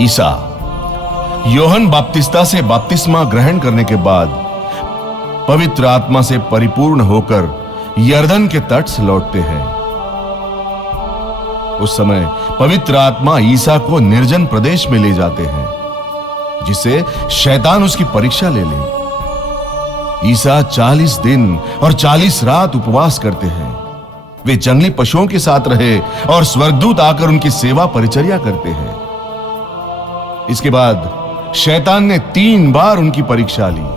ईसा योहन बाप्तिस्ता से बपतिस्मा ग्रहण करने के बाद पवित्र आत्मा से परिपूर्ण होकर यर्दन के तट से लौटते हैं। उस समय पवित्र आत्मा ईसा को निर्जन प्रदेश में ले जाते हैं, जिससे शैतान उसकी परीक्षा ले ले। ईसा 40 दिन और 40 रात उपवास करते हैं। वे जंगली पशुओं के साथ रहे और स्वर्गदूत आकर उनकी सेवा परिचर्या करते हैं। इसके बाद शैतान ने 3 बार उनकी परीक्षा ली।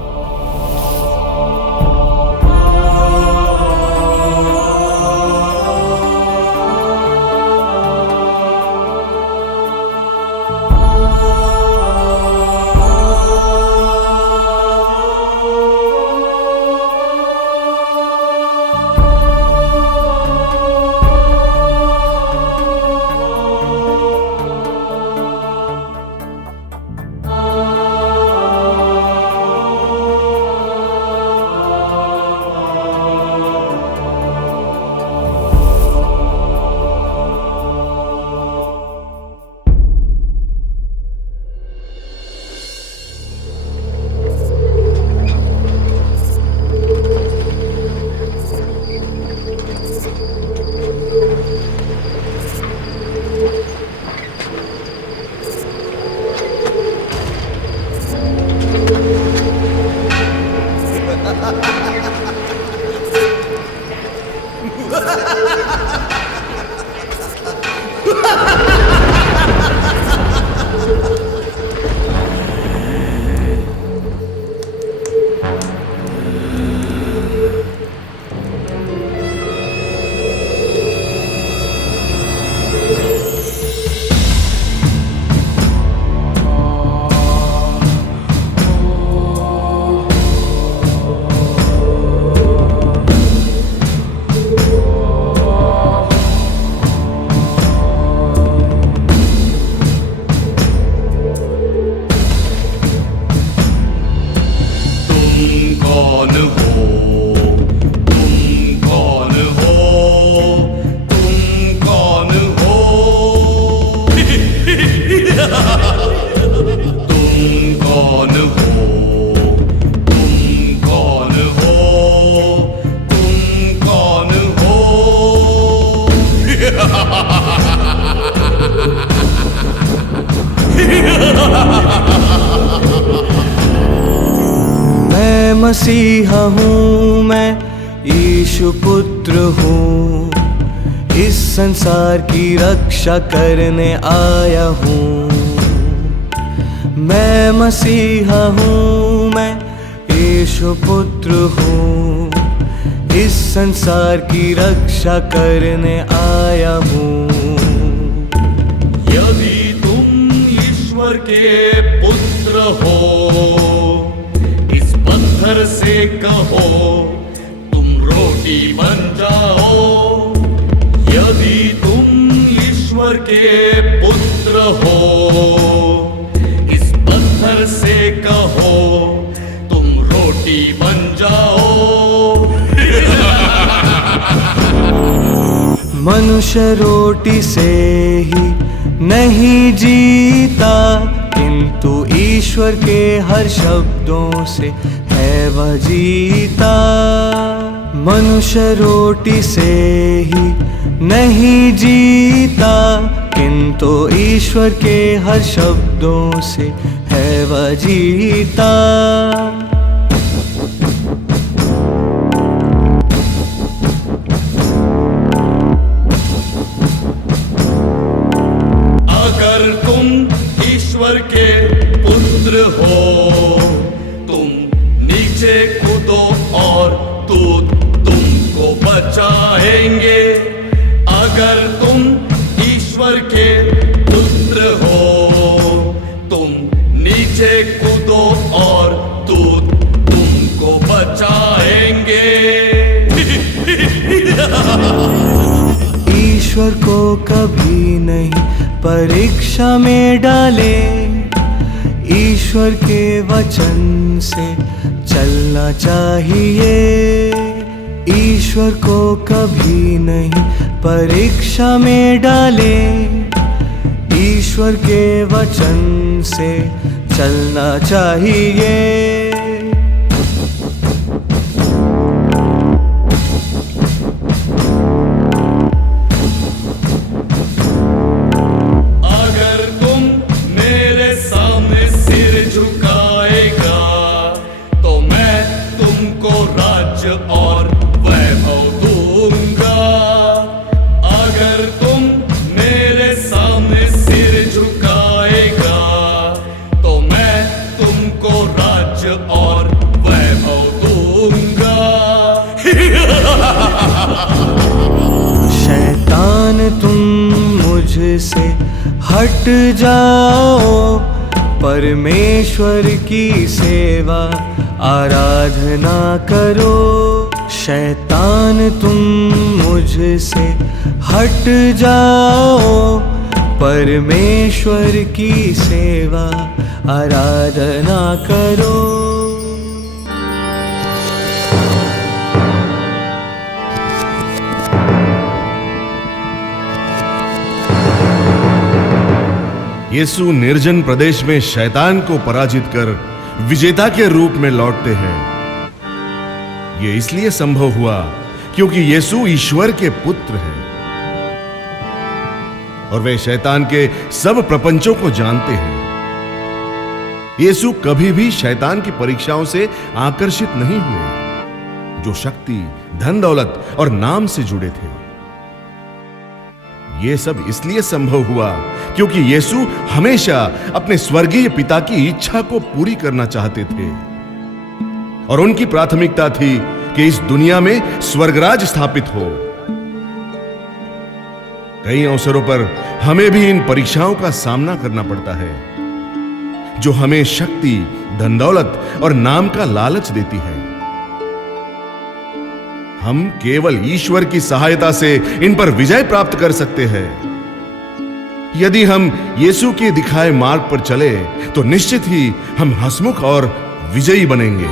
मैं मसीहा हूँ, मैं यीशु पुत्र हूँ, इस संसार की रक्षा करने आया हूँ। मैं मसीहा हूँ, मैं यीशु पुत्र हूँ, इस संसार की रक्षा करने आया हूँ। यदि तुम ईश्वर के पुत्र हो, इस पत्थर से कहो तुम रोटी बन जाओ। यदि तुम ईश्वर के पुत्र हो, इस पत्थर से कहो तुम रोटी बन जाओ। मनुष्य रोटी से ही नहीं जीता, किंतु ईश्वर के हर शब्दों से है वह जीता। मनुष्य रोटी से ही नहीं जीता, किंतु ईश्वर के हर शब्दों से है वह जीता। अगर तुम ईश्वर के पुत्र हो, तुम नीचे कूदो और दूत तुमको बचाएंगे। अगर तुम ईश्वर के पुत्र हो, तुम नीचे कूदो और दूत तुमको बचाएंगे। ईश्वर को कभी नहीं परीक्षा में डाले, ईश्वर के वचन से चलना चाहिए। ईश्वर को कभी नहीं परीक्षा में डाले, ईश्वर ईश्वर के वचन से चलना चाहिए। अगर तुम मेरे सामने सिर झुकाएगा तो मैं तुमको राज्य और वैभव दूंगा। अगर तुम मेरे सामने सिर झुकाएगा तो मैं तुमको राज्य और वैभव दूंगा। शैतान तुम मुझसे हट जाओ, परमेश्वर की सेवा आराधना करो। शैतान तुम मुझसे हट जाओ, परमेश्वर की सेवा आराधना करो। यीशु निर्जन प्रदेश में शैतान को पराजित कर विजेता के रूप में लौटते हैं। यह इसलिए संभव हुआ क्योंकि यीशु ईश्वर के पुत्र हैं और वे शैतान के सब प्रपंचों को जानते हैं। यीशु कभी भी शैतान की परीक्षाओं से आकर्षित नहीं हुए जो शक्ति, धन दौलत और नाम से जुड़े थे। यह सब इसलिए संभव हुआ क्योंकि यीशु हमेशा अपने स्वर्गीय पिता की इच्छा को पूरी करना चाहते थे और उनकी प्राथमिकता थी कि इस दुनिया में स्वर्गराज स्थापित हो। कई अवसरों पर हमें भी इन परीक्षाओं का सामना करना पड़ता है जो हमें शक्ति, धन दौलत और नाम का लालच देती है। हम केवल ईश्वर की सहायता से इन पर विजय प्राप्त कर सकते हैं। यदि हम यीशु के दिखाए मार्ग पर चले तो निश्चित ही हम हंसमुख और विजयी बनेंगे।